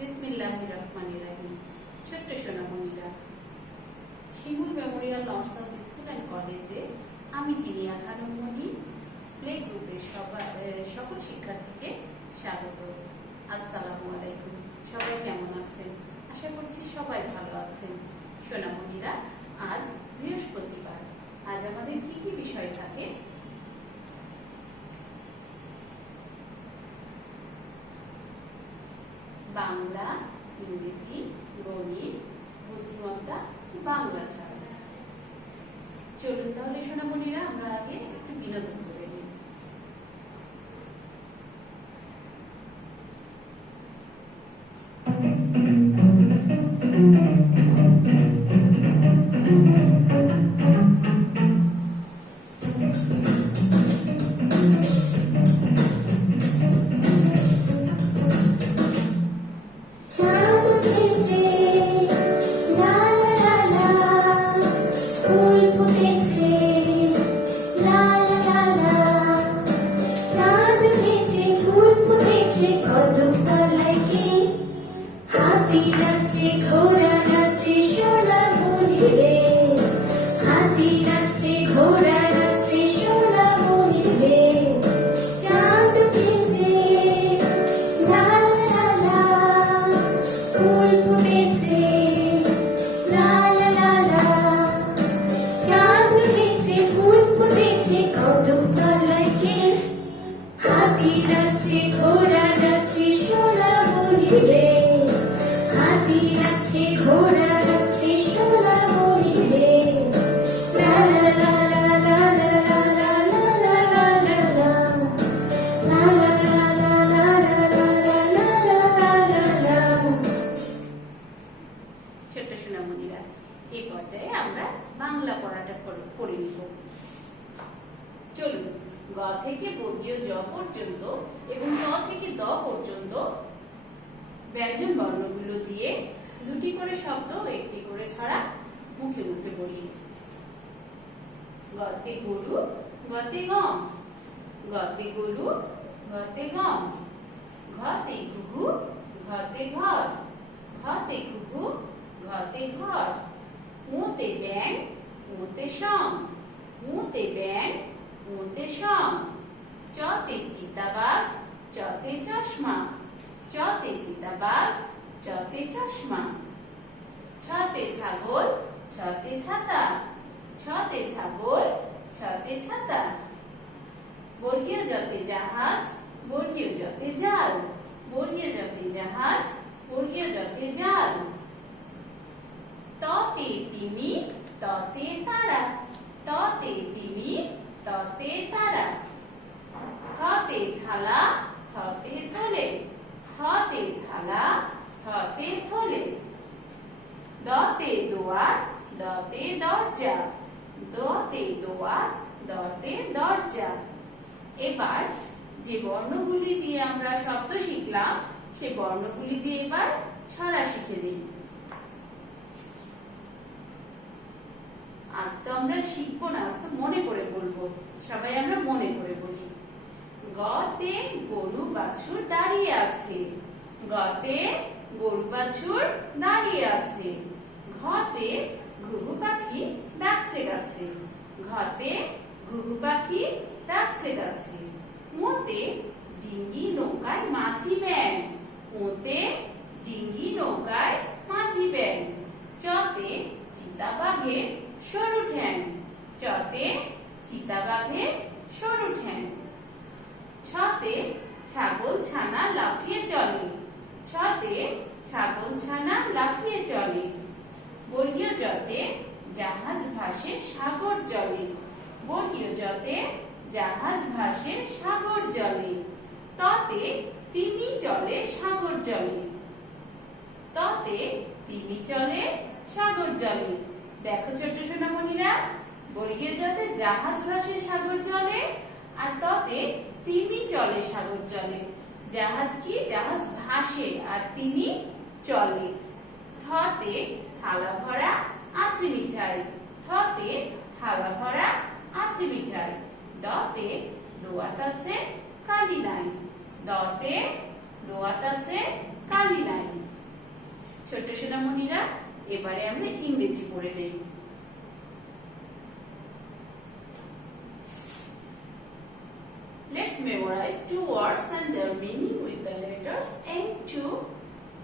বিসমিল্লাহির রহমানির রহিম। ছোট্ট সোনামণিরা, Shimul memorial north south school and কলেজে আমি জিনিয়া খানম মনি প্লে গ্রুপের সকল শিক্ষার্থীকে স্বাগত। আসসালামু আলাইকুম। সবাই কেমন আছেন? আশা করছি সবাই ভালো আছেন। সোনামণিরা, আজ বৃহস্পতিবার। আজ আমাদের কি কি বিষয় থাকে? বাংলা, ইংরেজি, গণিত, বুদ্ধিমত্তা, বাংলা ছাড়া। চলুন তাহলে সোনামণিরা, আমরা আগে একটু বিনোদন করে নিই। ঘোড়া নাচে সোনামণি রে, হাতি নাচে ঘোড়া নাচে সোনামণি রে, চাঁদ উঠেছে লা লা লা, ফুল ফুটেছে লা লা লা লা, চাঁদ উঠেছে ফুল ফুটেছে কদম তলায় কে, হাতি নাচে ঘোড়া নাচে সোনামণি রে, হাতি নাচে ঘোড়া নাচে সোনামণি রে, লা লা লা লা লা লা লা লা লা লা লা লা লা লা লা লা। ছোট্ট সোনামণিরা, এই পর্যায়ে আমরা বাংলা পড়াটা পড়ে নিব। চলুন, গ থেকে বর্গীয় জ পর্যন্ত এবং ক থেকে দ পর্যন্ত ব্যঞ্জন বর্ণগুলো দিয়ে দুটি করে শব্দ একটি করে ছড়া মুখে মুখে বলি। গতে গরু, গতে গম, গতে গরু, গতে গম, ঘতে ঘুঘু, ঘতে ঘর, ঘতে ঘুঘু, ঘতে ঘর, মোতে ব্যাং, মোতে সং, মোতে ব্যাং, মোতে সং, চতে চিতাবাঘ, চতে চশমা, চতে চিতাবাঘ, চতে চশমা, ছতে ছাগল, ছতে ছাতা, ছতে ছাগল, ছতে ছাতা, বর্গীয় জতে জাহাজ, বর্গীয় জতে জাল, বর্গীয় জতে জাহাজ, বর্গীয় জতে জাল, ততে তিমি, ততে তারা, ততে তিমি, ততে তারা, থতে থালা, থতে থলে, থতে থালা, থতে থলে, দতে দোয়ার, দতে দরজা, দতে দোয়ার, দতে দরজা। এবার যে বর্ণগুলি দিয়ে আমরা শব্দ শিখলাম, সে বর্ণগুলি দিয়ে এবার ছড়া শিখে দিই। আজ তো আমরা শিখবো না, আজ তো মনে করে বলবো। সবাই আমরা মনে করে বলি। গতে গরু বাছুর দাঁড়িয়ে আছে, গতে গরু বাছুর দাঁড়িয়ে আছে, ঘতে ঘুঘু পাখি ডাকছে গাছে, ঘতে ঘুঘু পাখি ডাকছে গাছে, মোতে ডিঙ্গি নৌকায় মাঝি ব্যাং, মোতে ডিঙ্গি নৌকায় মাঝি ব্যাং, চতে চিতাবাঘের সরু ঠ্যাং, চতে চিতাবাঘের সরু ঠ্যাং, ছতে ছাগল ছানা লাফিয়ে চলে, ছতে ছাগল ছানা লাফিয়ে চলে, বর্গীয় জতে জাহাজ ভাসে সাগর জলে, বর্গীয় জতে জাহাজ ভাসে সাগর জলে, ততে তিমি চলে সাগর জলে, ততে তিমি চলে সাগর জলে। দেখো ছোট্ট সোনামণিরা, বর্গীয় জতে জাহাজ ভাসে সাগর জলে, আর ততে তিমি চলে সাগর জলে। জাহাজ কি? জাহাজ ভাসে আর তিমি চলে। থতে থালা ভরা আছে মিঠাই, থতে থালা ভরা আছে মিঠাই, দতে দোয়াত আছে কালি নাই, দতে দোয়াত আছে কালি নাই। ছোট্ট সোনামণিরা, এবারে আমরা ইংরেজি পড়ে নেই। Let's memorize two words and their meaning with the letters N to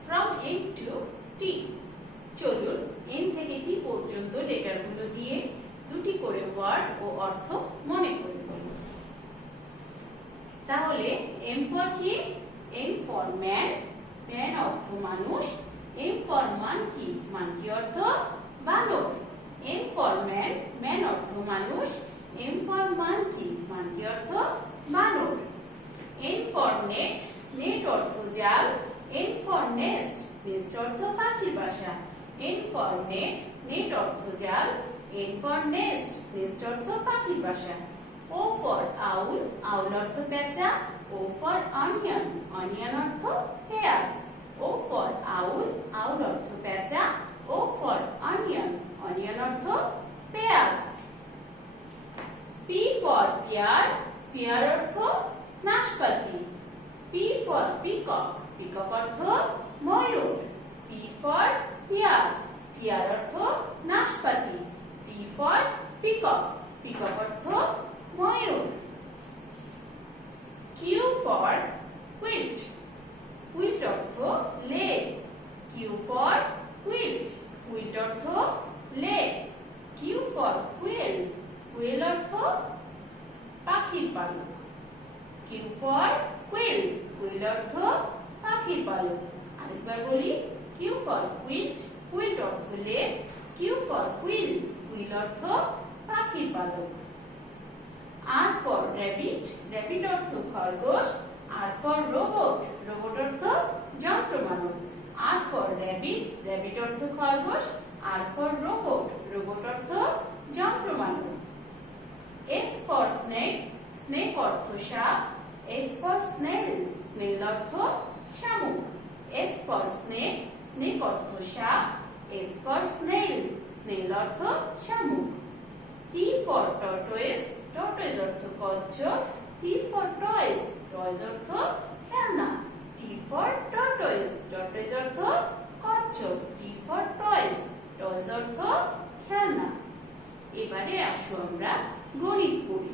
from N to T. চলুন N থেকে T পর্যন্ত লেটারগুলো দিয়ে দুটি করে ওয়ার্ড ও অর্থ মনে করে বলি। তাহলে M for কি? M for man, man অর্থ মানুষ। M for monkey, monkey অর্থ বানর। M for man, man অর্থ মানুষ। M for monkey, monkey অর্থ বানর। N for net, net অর্থ জাল। N for nest, nest অর্থ পাখির বাসা। N for net, net অর্থ জাল। N for nest, nest অর্থ পাখির বাসা। O for owl, owl অর্থ পেঁচা। O for onion, onion অর্থ পেঁয়াজ। O for owl, owl অর্থ পেঁচা। O for onion, onion অর্থ পেঁয়াজ। P for pear, pear অর্থ নাশপাতি। P for peacock, peacock অর্থ ময়ূর। P for pear, pear অর্থ নাশপাতি। P for peacock, peacock অর্থ ময়ূর। Q for quilt, quilt অর্থ লেপ। Q for quilt, quilt অর্থ লেপ। Q for quail, quail অর্থ পাখির পালক। Q for quail, quail অর্থ পাখির পালক। আরেকবার বলি, Q for quilt, quilt অর্থ লেপ। Q for quill, quill অর্থ পাখির পালক। R for rabbit, rabbit অর্থ খরগোশ। R for robot, robot অর্থ যন্ত্র মানব। R for rabbit, rabbit অর্থ খরগোশ। R for robot, robot অর্থ যন্ত্র মানব। S for snake, snake অর্থ সাপ। S for snail, snail অর্থ শামুক। S for snake, snake অর্থ সাপ। S for snail, snail অর্থ শামুক। T for tortoise, tortoise অর্থ কচ্ছপ। T for toys, toys অর্থ খেলনা। T for tortoise, tortoise অর্থ কচ্ছপ। T for toys, toys অর্থ খেলনা। এবারে আসো আমরা গণিত পড়ি।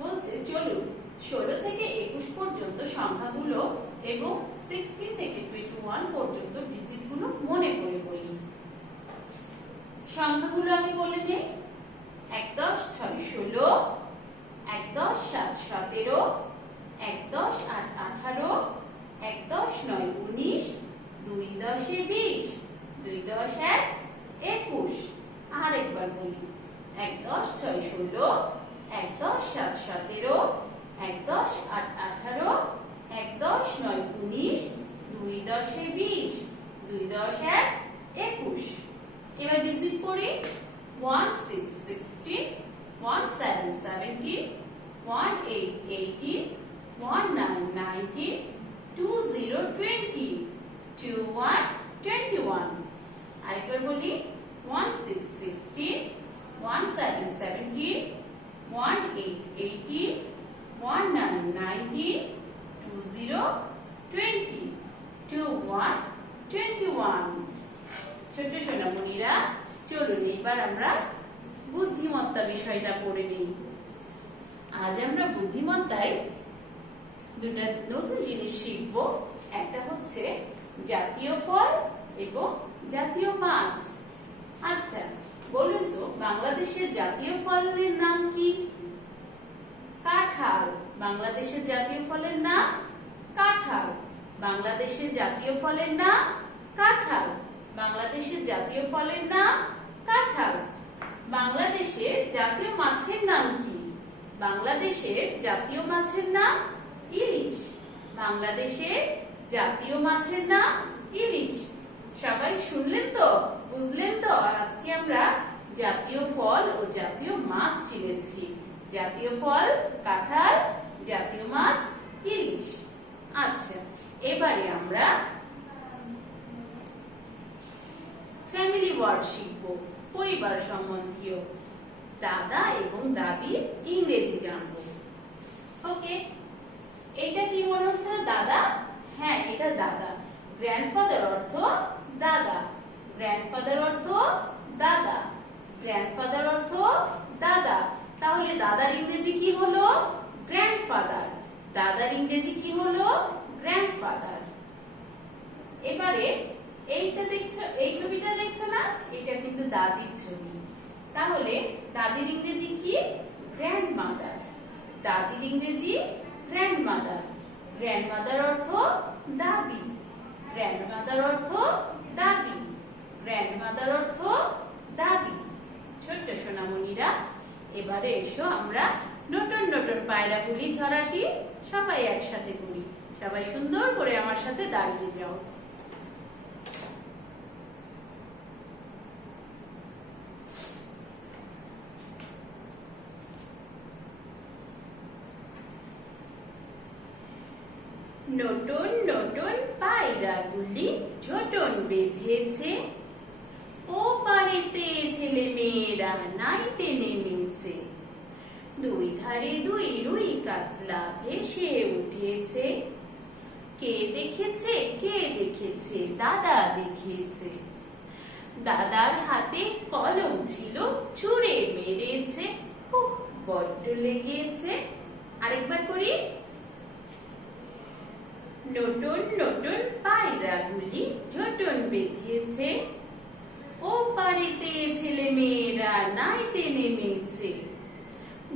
বলছে চলুন 16 থেকে 21 পর্যন্ত সংখ্যাগুলো এবং 16 থেকে 21 পর্যন্ত ডিজিটগুলো মনে করে বলি। সংখ্যাগুলো আগে বলে নেই। 1 10 6 16, 1 10 7 17, 1 10 8 18, 1 10 9 19, 2 10 20, 2 10 1 21। আরেকবার বলি, 1 10 6 16, 1 10 7 17, 1 10 8 18, 1 10 9 19, 2 10 20, 2 10 1 21। এবার ডিজিট পড়ি। 1 6 16, 1 7 17, 1 8 18, 1 9 19, 2 0 20, 2 1 21। আরেকবার বলি, 1 6 16, 1 7 17, 1 8 18, 1 9 19, 2 0 20, 2 1 21। ছোট্ট সোনামণিরা, চলুন এবার আমরা বুদ্ধিমত্তা বিষয়টা পড়ে নিই। আজ আমরা বুদ্ধিমত্তায় দুটো নতুন জিনিস শিখব। একটা হচ্ছে জাতীয় ফল এবং জাতীয় মাছ। আচ্ছা বলুন তো, বাংলাদেশের জাতীয় ফলের নাম কি? কাঁঠাল। বাংলাদেশের জাতীয় ফলের নাম কাঁঠাল। বাংলাদেশের জাতীয় ফলের নাম কাঁঠাল। বাংলাদেশের জাতীয় ফলের নাম কাঁঠাল। বাংলাদেশের জাতীয় মাছের নাম কি? বাংলাদেশের জাতীয় মাছের নাম ইলিশ। বাংলাদেশের জাতীয় মাছের নাম ইলিশ। সবাই শুনলেন তো, বুঝলেন তো? আজকে আমরা জাতীয় ফল ও জাতীয় মাছ চিনেছি। জাতীয় ফল কাঁঠাল, জাতীয় মাছ ইলিশ। আচ্ছা এবারে আমরা ফ্যামিলি ওয়ার্ড শিখব, পরিবার সম্বন্ধীয়। দাদা এবং দাদির ইংরেজি জানব। ওকে, এটা কি মনে হচ্ছে দাদা? হ্যাঁ, এটা দাদা। গ্র্যান্ডফাদার অর্থ দাদা। গ্র্যান্ডফাদার অর্থ দাদা। গ্র্যান্ডফাদার অর্থ দাদা। তাহলে দাদার ইংরেজি কি হলো? গ্র্যান্ডফাদার। দাদার ইংরেজি কি হলো? গ্র্যান্ডফাদার। এবারে এইটা দেখছো, এই ছবিটা দেখছো না? এটা কিন্তু দাদির ছবি। তাহলে দাদির ইংরেজি কি? গ্র্যান্ডমাদার। দাদির ইংরেজি গ্র্যান্ডমাদার। গ্র্যান্ডমাদার অর্থ দাদি। গ্র্যান্ডমাদার অর্থ দাদি। গ্র্যান্ডমাদার অর্থ দাদি। ছোট্ট সোনামণিরা, এবারে এসো আমরা নতুন নতুন পায়রাগুলি ছড়াটি সবাই একসাথে করি। সবাই সুন্দর করে আমার সাথে দাঁড়িয়ে যাও। নতুন নতুন পায়রাগুলি ঝোটন বেঁধেছে, ও পাড়েতে ছেলে মেয়েরা নাইতে নেমেছে। দুই ধারে দুই রুই কাতলা ভেসে উঠেছে। কে দেখেছে? কে দেখেছে? দাদা দেখেছে। দাদার হাতে কলম ছিল, ছুঁড়ে মেরেছে, বড্ড লেগেছে। আরেকবার করি। নতুন নতুন পায়রাগুলি ঝোটন বেঁধেছে, ও পাড়েতে ছেলে মেয়েরা নাইতে নেমেছে।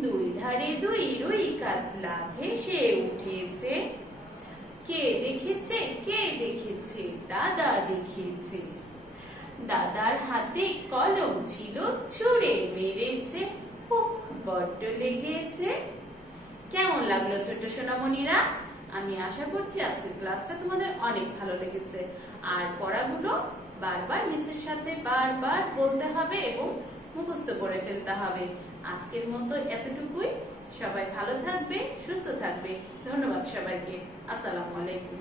দুই ধারে দুই রুই কাতলা ভেসে উঠেছে। কে দেখেছে? কে দেখেছে? দাদা দেখেছে। দাদার হাতে কলম ছিল, ছুঁড়ে মেরেছে, বড্ড লেগেছে। কেমন লাগলো ছোট্ট সোনামণিরা? আমি আশা করছি আজকের ক্লাসটা তোমাদের অনেক ভালো লেগেছে। আর পড়াগুলো বারবার মিসের সাথে বারবার বলতে হবে এবং মুখস্থ করে ফেলতে হবে। আজকের মতো এতটুকুই। সবাই ভালো থাকবে, সুস্থ থাকবে। ধন্যবাদ সবাইকে। আসসালামু আলাইকুম।